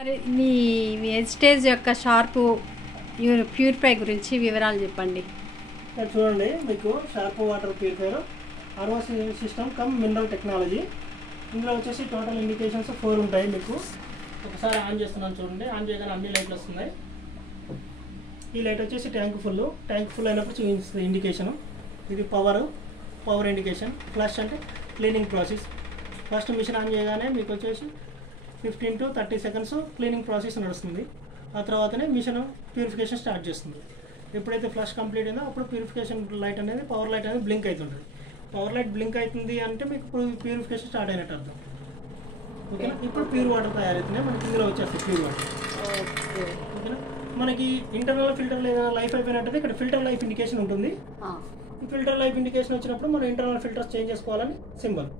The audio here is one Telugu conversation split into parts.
మరి మీ ఎస్టేజ్ యొక్క షార్ప్ ప్యూరిఫై గురించి వివరాలు చెప్పండి. ఇక్కడ చూడండి, మీకు sharp water purifier RO system come mineral technology. ఇందులో వచ్చేసి టోటల్ ఇండికేషన్స్ 4 ఉంటాయి. మీకు ఒకసారి ఆన్ చేస్తున్నాను చూడండి. ఆన్ చేయగానే అన్ని లైట్లు వస్తున్నాయి. ఈ లైట్ వచ్చేసి ట్యాంక్ ఫుల్ అయినప్పుడు చూపిస్తుంది ఇండికేషన్. ఇది పవర్ ఇండికేషన్. ఫ్లష్ అంటే cleaning process. First machine on చేయగానే మీకు వచ్చేసి 15 to 30 seconds క్లీనింగ్ ప్రాసెస్ నడుస్తుంది. ఆ తర్వాతనే మిషన్ ప్యూరిఫికేషన్ స్టార్ట్ చేస్తుంది. ఎప్పుడైతే ఫ్లష్ కంప్లీట్ అయిందో అప్పుడు ప్యూరిఫికేషన్ లైట్ అనేది పవర్ లైట్ అనేది బ్లింక్ అవుతుంటుంది. పవర్ లైట్ బ్లింక్ అవుతుంది అంటే మీకు ప్యూరిఫికేషన్ స్టార్ట్ అయినట్టు అర్థం. ఓకేనా? ఇప్పుడు ప్యూర్ వాటర్ తయారవుతున్నాయి. మనకి ఇందులో వచ్చేస్తుంది ప్యూర్ వాటర్. ఓకేనా? మనకి ఇంటర్నల్ ఫిల్టర్ లేదా లైఫ్ అయిపోయినట్టు ఇక్కడ ఫిల్టర్ లైఫ్ ఇండికేషన్ ఉంటుంది. ఈ ఫిల్టర్ లైఫ్ ఇండికేషన్ వచ్చినప్పుడు మనం ఇంటర్నల్ ఫిల్టర్స్ చేంజ్ చేసుకోవాలని సింబల్.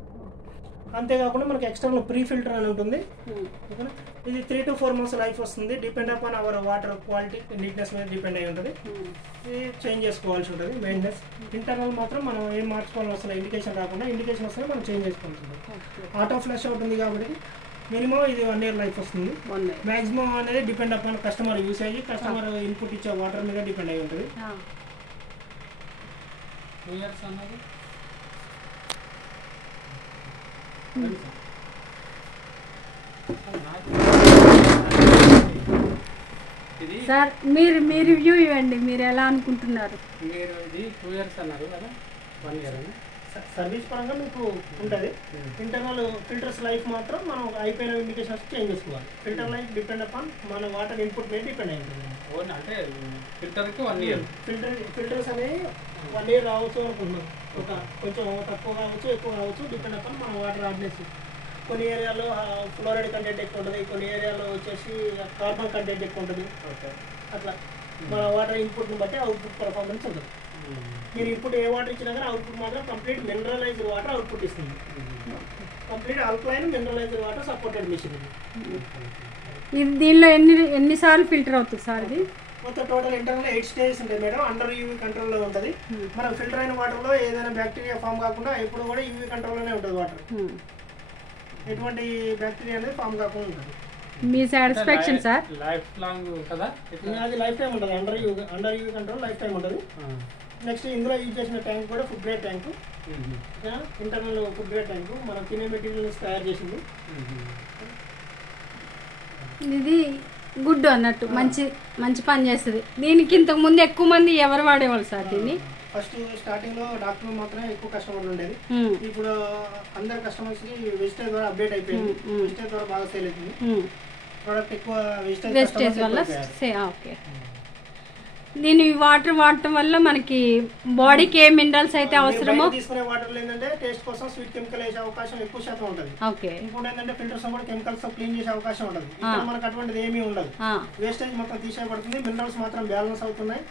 అంతేకాకుండా మనకి ఎక్స్టర్నల్ ప్రీ ఫిల్టర్ అని ఉంటుంది. ఓకేనా? ఇది 3 to 4 months లైఫ్ వస్తుంది. Depend upon our water quality neatness మీద డిపెండ్ అయి ఉంటుంది. ఇది చేంజ్ చేసుకోవాల్సి ఉంటుంది మెయింటెనెన్స్. ఇంటర్నల్ మాత్రం మనం ఏం మార్చుకోవాల్సి వస్తుంది. ఇండికేషన్ రాకుండా ఇండికేషన్ వస్తే మనం చేంజ్ చేసుకోవాల్సి ఉంటుంది. ఆటో ఫ్లష్ అవుతుంది కాబట్టి మినిమం ఇది 1 year లైఫ్ వస్తుంది. మ్యాక్సిమం అనేది depend upon customer usage, customer input ఇచ్చే వాటర్ మీద డిపెండ్ అయి ఉంటుంది. 2 years అన్నది సార్ మీ రివ్యూ ఇవ్వండి. మీరు ఎలా అనుకుంటున్నారు? మీరు ఇది 2 years అన్నారు కదా, 1 year అని సర్వీస్ పరంగా మీకు ఉంటుంది. ఇంటర్నల్ ఫిల్టర్స్ లైఫ్ మాత్రం మనం అయిపోయిన ఇండికేషన్స్ చేంజ్ చేసుకోవాలి. ఫిల్టర్ లైఫ్ డిపెండ్ అపాన్ మన వాటర్ ఇన్పుట్ మీద డిపెండ్ అయి ఉంటుంది. అంటే ఫిల్టర్కి 1 year. ఫిల్టర్స్ అనేవి 1 year రావచ్చు అనుకుంటున్నాం. కొంచెం తక్కువ కావచ్చు, ఎక్కువ కావచ్చు, డిపెండ్ అపాన్ మన వాటర్ హార్డ్నెస్. కొన్ని ఏరియాలో ఫ్లోరైడ్ కంటెంట్ ఎక్కువ ఉంటుంది, కొన్ని ఏరియాలో వచ్చేసి కార్బన్ కంటెంట్ ఎక్కువ ఉంటుంది. అట్లా మన వాటర్ ఇన్పుట్ని బట్టి అవుట్పుట్ పర్ఫార్మెన్స్ ఉంటుంది. మీరు ఇన్పుట్ ఏ వాటర్ ఇచ్చినా కానీ అవుట్పుట్ మాత్రం కంప్లీట్ మినరలైజ్డ్ వాటర్ అవుట్పుట్ ఇస్తుంది. Complete alkaline mineralized water supported machine. ఇది దీనిలో ఎన్నిసార్లు ఫిల్టర్ అవుతుంది సార్? ఇది మొత్తం టోటల్ ఇంటర్నల్ 8 stages ఉంటాయి మేడం. అండర్ యూవీ కంట్రోల్లో ఉంటుంది. మనం ఫిల్టర్ అయిన వాటర్లో ఏదైనా బ్యాక్టీరియా ఫామ్ కాకుండా ఎప్పుడు కూడా యూవీ కంట్రోల్లోనే ఉంటుంది వాటర్. ఎటువంటి బ్యాక్టీరియా అనేది ఫామ్ కాకుండా ఉంటుంది. మీ సాటిస్ఫాక్షన్ సార్? లైఫ్ లాంగ్ కదా, అది లైఫ్ టైం ఉంటుంది. Under UV control life time ఉంటుంది. నెక్స్ట్ ఇందులో యూజ్ చేసిన ట్యాంక్ కూడా food grade tank. Internal food grade tank మనం తినే మెటీరియల్స్ తయారు చేసింది. ఇది గుడ్ అన్నట్టు మంచి పని చేస్తుంది. దీనికి ఇంతకు ముందు ఎక్కువ మంది ఎవరు వాడేవాళ్ళు సార్ దీన్ని? ఫస్ట్ స్టార్టింగ్ లో డాక్టర్ మాత్రమే ఎక్కువ కస్టమర్లు ఉండేది. ఇప్పుడు అందరు కస్టమర్స్ కి వెజిటేజ్ ద్వారా అప్డేట్ అయిపోయింది. వెజిటేజ్ ద్వారా బాగా సేల్ అవుతుంది. ప్రోడక్ట్ ఎక్కువ వెజిటేజ్ వల్ల. ఓకే. దీని వాటర్ వాడటం వల్ల మనకి బాడీకి ఏ మినరల్స్ అయితే అవసరమో తీసుకునే వాటర్ ఏంటంటే టేస్ట్ కోసం స్వీట్ కెమికల్ వేసే అవకాశం ఎక్కువ శాతం ఉంటుంది. ఓకే. ఇంకోటి ఏంటంటే ఫిల్టర్స్ కూడా కెమికల్స్ తో క్లీన్ చేసే అవకాశం ఉంటుంది. ఇక్కడ మనకు అటువంటిది ఏమీ ఉండదు. వేస్టేజ్ మొత్తం తీసేయబడుతుంది. మినరల్స్ మాత్రం బ్యాలెన్స్ అవుతున్నాయి.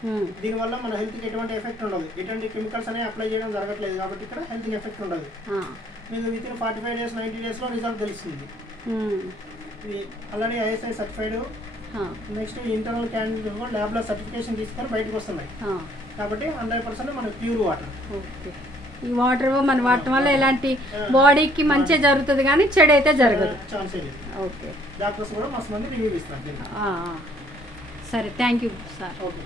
దీనివల్ల మన హెల్త్ కి ఎటువంటి ఎఫెక్ట్ ఉండదు. ఎటువంటి కెమికల్స్ అనేవి అప్లై చేయడం జరగట్లేదు కాబట్టి ఇక్కడ హెల్త్ కి ఎఫెక్ట్ ఉండదు. మీకు విత్ ఇన్ 45 days 90 days లో రిజల్ట్ తెలుస్తుంది. ఇది already ISI certified. Next internal candidate కూడా ల్యాబ్ లో సర్టిఫికేషన్ తీసుకొని బయటకు వస్తున్నాయి కాబట్టి 100% మనకి ప్యూర్ వాటర్. ఈ వాటర్ మన వాడటం వల్ల ఎలాంటి బాడీకి మంచి జరుగుతుంది కానీ చెడు అయితే జరగదు. ఛాన్స్ లేదు. ఓకే. డాక్టర్స్ కూడా మస్తు మంది రివ్యూ ఇస్తారు. సరే, థ్యాంక్ యూ సార్. ఓకే.